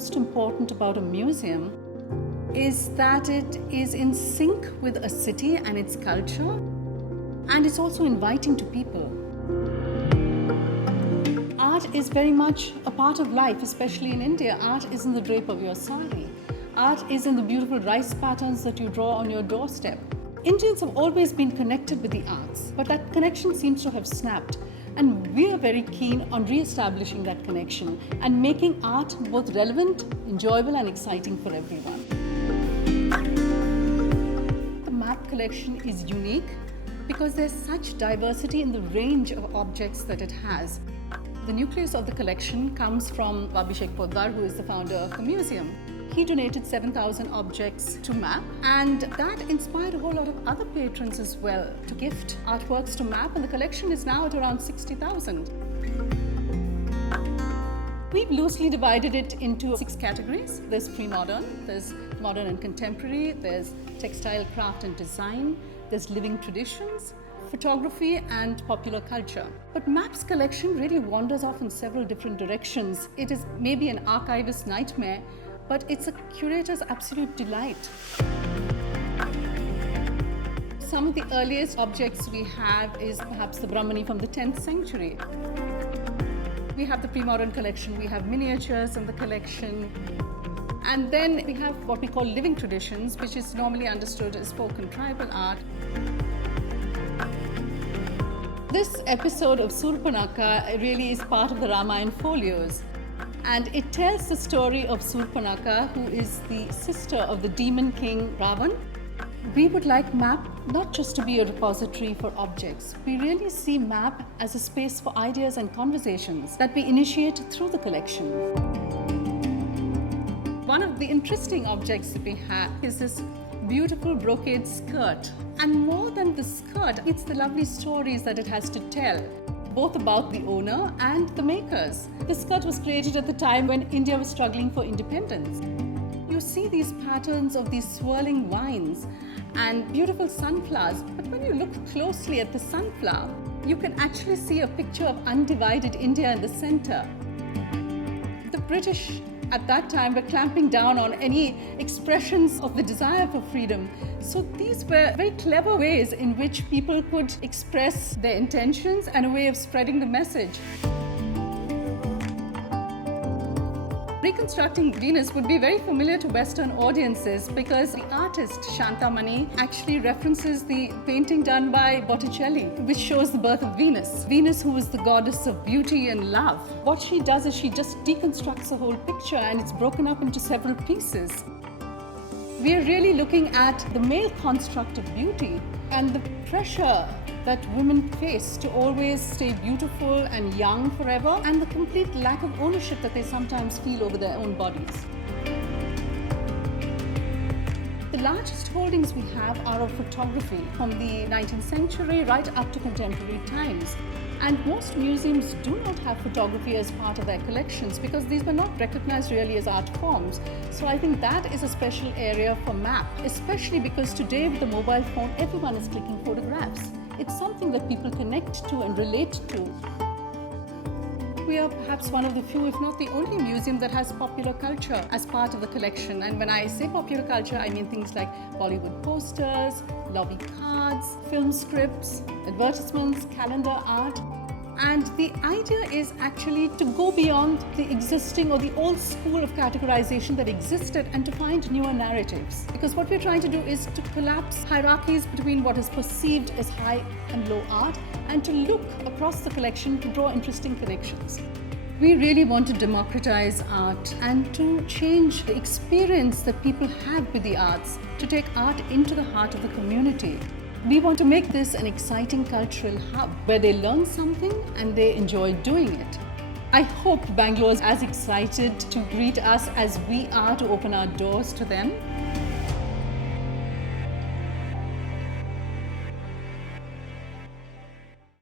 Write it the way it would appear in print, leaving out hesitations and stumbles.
most important about a museum is that it is in sync with a city and its culture, and it's also inviting to people. Art is very much a part of life, especially in India. Art is in the drape of your sari. Art is in the beautiful rice patterns that you draw on your doorstep. Indians have always been connected with the arts, but that connection seems to have snapped. And we are very keen on re-establishing that connection and making art both relevant, enjoyable and exciting for everyone. The map collection is unique because there's such diversity in the range of objects that it has. The nucleus of the collection comes from Abhishek Poddar, who is the founder of the museum. He donated 7,000 objects to MAP, and that inspired a whole lot of other patrons as well to gift artworks to MAP, and the collection is now at around 60,000. We've loosely divided it into 6 categories. There's pre-modern, there's modern and contemporary, there's textile, craft and design, there's living traditions, photography and popular culture. But MAP's collection really wanders off in several different directions. It is maybe an archivist's nightmare, but it's a curator's absolute delight. Some of the earliest objects we have is perhaps the Brahmani from the 10th century. We have the pre-modern collection, we have miniatures in the collection, and then we have what we call living traditions, which is normally understood as folk and tribal art. This episode of Surpanaka really is part of the Ramayana folios. And it tells the story of Surpanaka, who is the sister of the demon king Ravan. We would like MAP not just to be a repository for objects. We really see MAP as a space for ideas and conversations that we initiate through the collection. One of the interesting objects that we have is this beautiful brocade skirt. And more than the skirt, it's the lovely stories that it has to tell, both about the owner and the makers. The skirt was created at the time when India was struggling for independence. You see these patterns of these swirling vines and beautiful sunflowers, but when you look closely at the sunflower, you can actually see a picture of undivided India in the center. The British at that time were clamping down on any expressions of the desire for freedom. So these were very clever ways in which people could express their intentions and a way of spreading the message. Reconstructing Venus would be very familiar to Western audiences because the artist Shantamani actually references the painting done by Botticelli, which shows the birth of Venus. Venus, who is the goddess of beauty and love. What she does is she just deconstructs the whole picture, and it's broken up into several pieces. We are really looking at the male construct of beauty and the pressure that women face to always stay beautiful and young forever, and the complete lack of ownership that they sometimes feel over their own bodies. The largest holdings we have are of photography from the 19th century right up to contemporary times. And most museums do not have photography as part of their collections because these were not recognized really as art forms. So I think that is a special area for MAP, especially because today with the mobile phone, everyone is clicking photographs. It's something that people connect to and relate to. We are perhaps one of the few, if not the only museum that has popular culture as part of the collection. And when I say popular culture, I mean things like Bollywood posters, lobby cards, film scripts, advertisements, calendar art. And the idea is actually to go beyond the existing or the old school of categorization that existed and to find newer narratives. Because what we're trying to do is to collapse hierarchies between what is perceived as high and low art and to look across the collection to draw interesting connections. We really want to democratize art and to change the experience that people have with the arts, to take art into the heart of the community. We want to make this an exciting cultural hub where they learn something and they enjoy doing it. I hope Bangalore is as excited to greet us as we are to open our doors to them.